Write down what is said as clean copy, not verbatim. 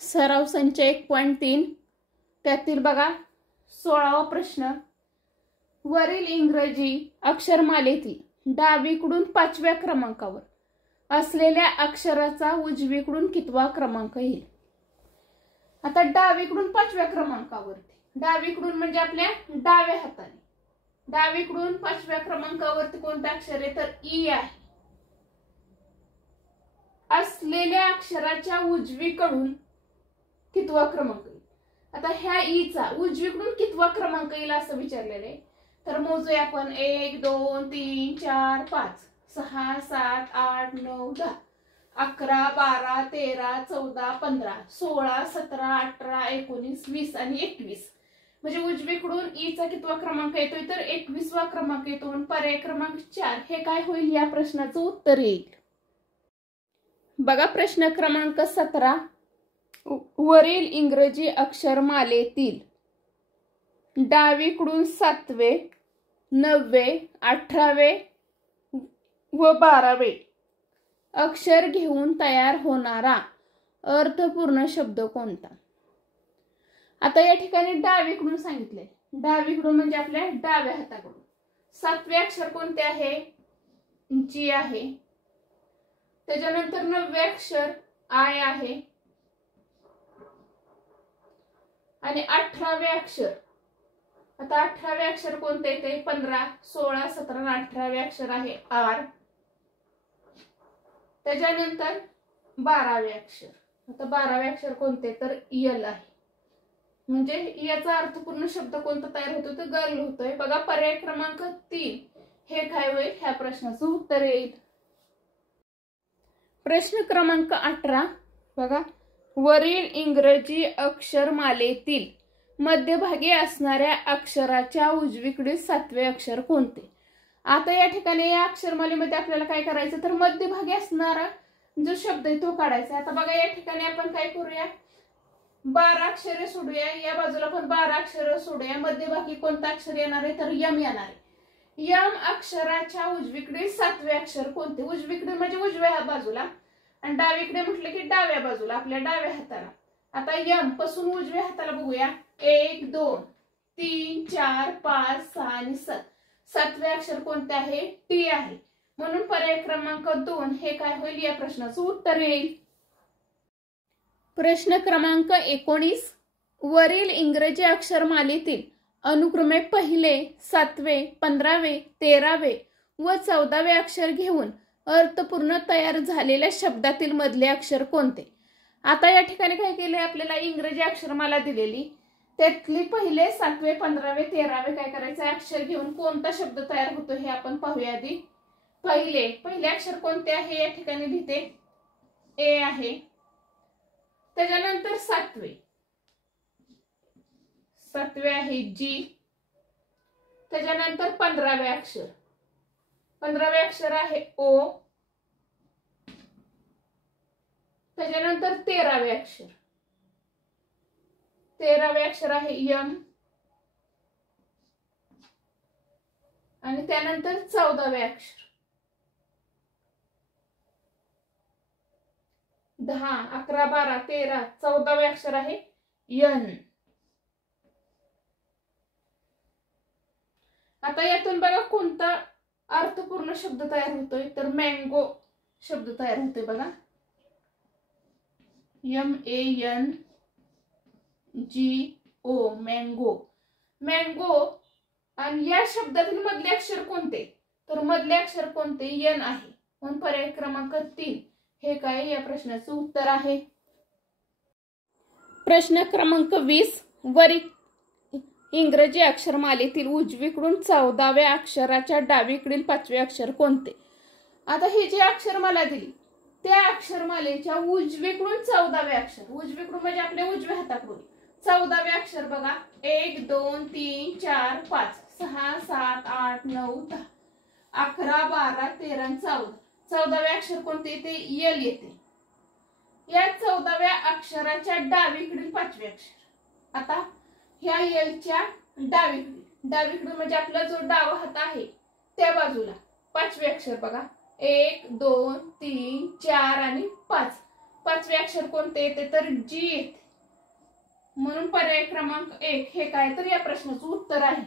सराव संच 1.3 त्यातील बघा 16वा प्रश्न। वरील इंग्रजी अक्षरमालेतील डावीकडून 5व्या क्रमांकावर असलेल्या अक्षराचा उजवीकडून कितवा क्रमांक येईल। आता डावीकडून 5व्या क्रमांकावरती, डावीकडून म्हणजे आपल्या डाव्या हाताने, डावीकडून 5व्या क्रमांकावरती कोणतं अक्षर आहे तर ई आहे। असलेल्या अक्षराच्या उजवीकडून कितवा क्रमांक येईल। आता ह्या ई चा उजवीकडून कितवा क्रमांक येईल असं विचारलेलं आहे। तर मोजूया आपण 1 2 3 4 5 6 7 8 9 10 11 12 13 14 15 16 17 18 19 20 आणि 21 म्हणजे उजवीकडून ई चा कितवा क्रमांक येतोय तर 21वा क्रमांक येतो। पर्याय क्रमांक 4 हे काय होईल या प्रश्नाचं उत्तर येईल। बघा प्रश्न क्रमांक 17। वरील इंग्रजी अक्षरमालेतील डावीकडून 7वे 9वे 18वे व 12वे अक्षर घेऊन तयार होणारा अर्थपूर्ण शब्द कोणता। आता या ठिकाणी डावीकडून सांगितले, डावीकडून म्हणजे आपल्या डाव्या हाताकडून 7वे अक्षर कोणते आहे जी आहे, त्याच्यानंतर 9वे अक्षर आय आहे आणि 18वे अक्षर, आता 18वे अक्षर कोणते ते 15 16 17 18वे अक्षर आहे आर, त्याच्यानंतर 12वे अक्षर, आता 12वे अक्षर कोणते तर यल आहे। म्हणजे याचा अर्थपूर्ण शब्द कोणता तयार होतो तर गर्ल होतोय। बघा पर्याय क्रमांक 3 हे काय होईल ह्या प्रश्नाचं उत्तर येईल। प्रश्न क्रमांक 18 बघा। वरील इंग्रजी अक्षरमालेतील मध्यभागी असणाऱ्या अक्षराच्या उजवीकडील 7वे अक्षर कोणते। आता या ठिकाणी या अक्षरमालेमध्ये आपल्याला काय करायचं तर मध्यभागी असणारा जो शब्द आहे तो काढायचा। आता बघा या ठिकाणी आपण काय करूया 12 अक्षरे सोडूया, या बाजूला पण 12 अक्षरे सोडूया। मध्यभागी कोणतं अक्षर येणार आहे तर यम येणार आहे। यम अक्षराच्या उजवीकडील 7वे अक्षर कोणते, उजवीकडे म्हणजे उजव्या बाजूला आणि डावीकडे म्हटलं की डाव्या बाजूला आपल्या डाव्या हाताला। आता यम पासून उजव्या हाताला बघूया 1 2 3 4 5 6 आणि 7, 7वे अक्षर कोणते आहे टी आहे। म्हणून पर्याय क्रमांक 2 हे काय होईल या प्रश्नाचं उत्तर येईल। प्रश्न क्रमांक 19। वरील इंग्रजी अक्षरमालेतील अनुक्रमे पहिले 7वे 15वे 13वे व 14वे अक्षर घेऊन अर्थपूर्ण तयार झालेल्या शब्दातील मधले अक्षर कोणते। आता या ठिकाणी काय केले आपल्याला इंग्रजी अक्षरमाला दिलेली त्यातली पहिले 7वे 15वे 13वे काय करायचं अक्षर घेऊन कोणता शब्द तयार होतो हे आपण पाहूया। आधी पहिले अक्षर कोणते आहे या ठिकाणी लिहिते ए आहे, त्याच्यानंतर 7वे आहे जी, त्याच्यानंतर 15वे अक्षर आहे ओ, त्याच्यानंतर 13वे अक्षर आहे यम आणि त्यानंतर 14वे अक्षर 10 11 12 13 14वे अक्षर आहे यन। आता यातून बघा कोणता अर्थपूर्ण शब्द तयार होतोय तर मँगो शब्द तयार होतोय। बघा MANGO मँगो, मँगो। आणि या शब्दातील मधले अक्षर कोणते तर मधले अक्षर कोणते यन आहे। म्हणून पर्याय क्रमांक 3 हे काय या प्रश्नाचं उत्तर आहे। प्रश्न क्रमांक 20। वरील इंग्रजी अक्षरमालेतील उजवीकडून 14व्या अक्षराच्या डावीकडील 5वे अक्षर कोणते। आता हे जे अक्षरमाला दिली त्या अक्षरमालेच्या उजवीकडून 14वे अक्षर, उजवीकडून म्हणजे आपल्या उजव्या हाताकडून 14वे अक्षर बघा 1 2 3 4 5 6 7 8 9 10 11 12 13 आणि 14, 14वे अक्षर कोणते ते यल येते। या 14व्या अक्षराच्या डावीकडील 5वे अक्षर, आता ह्या यलच्या डावीकडून म्हणजे आपला जो डावा हात आहे त्या बाजूला 5वे अक्षर बघा 1 2 3 4 आणि 5, पाचवे अक्षर कोणते येते तर जी येते. म्हणून पर्याय क्रमांक 1 हे काय तर या प्रश्नाचं उत्तर आहे.